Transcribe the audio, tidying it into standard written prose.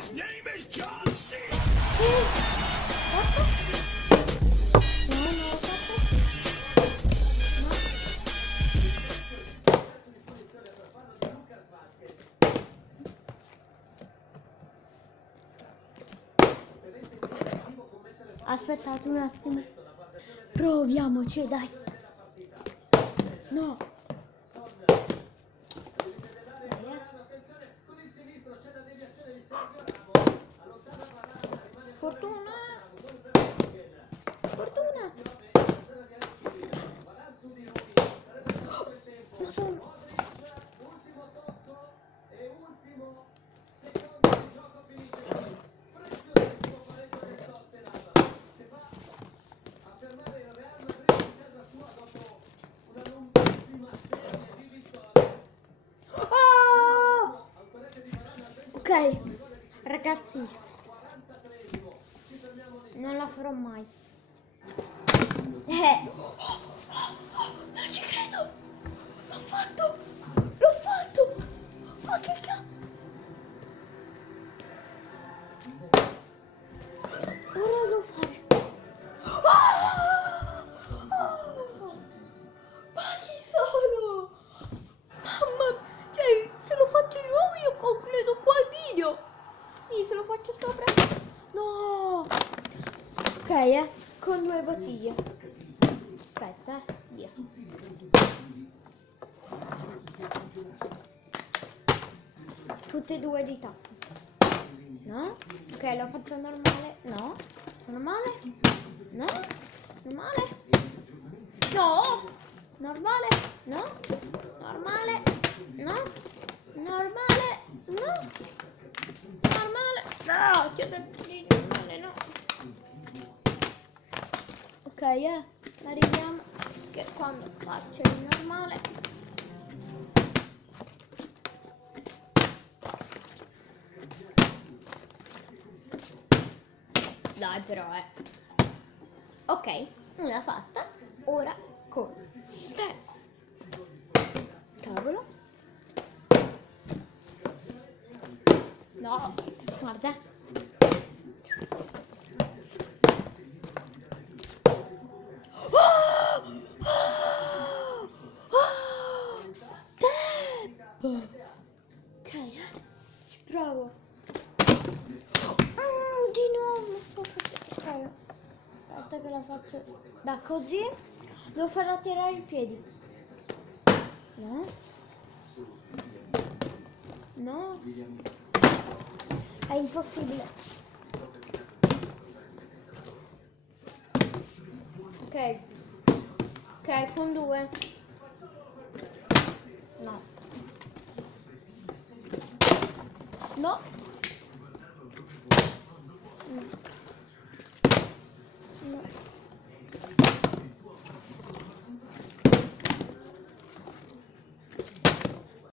His name is John C. Aspettate un attimo. Proviamoci, dai. No. Fortuna. Fortuna. Madonna. Ok, ragazzi, non la farò mai. Non ci credo. L'ho fatto. L'ho fatto. Ma che cazzo? Ora devo fare. Ma chi sono? Mamma, cioè, se lo faccio di nuovo io concludo qua il video. Sì, se lo faccio sopra. No. Ok, con 2 bottiglie. Aspetta, via. Tutte e 2 di tappo. No? Ok, lo faccio normale. No. Normale? No. Normale? No. Normale? No. Normale? No. Normale? No. Normale? No, chiedo il normale, no. Ok, arriviamo che quando faccio il normale. Dai però, ok, una fatta. Ora con te. Cavolo. No, guarda. Ok, ci provo. Di nuovo sto facendo. Aspetta che la faccio da così. Devo farla tirare i piedi. No? No? È impossibile. Ok. Ok, con 2. No. No.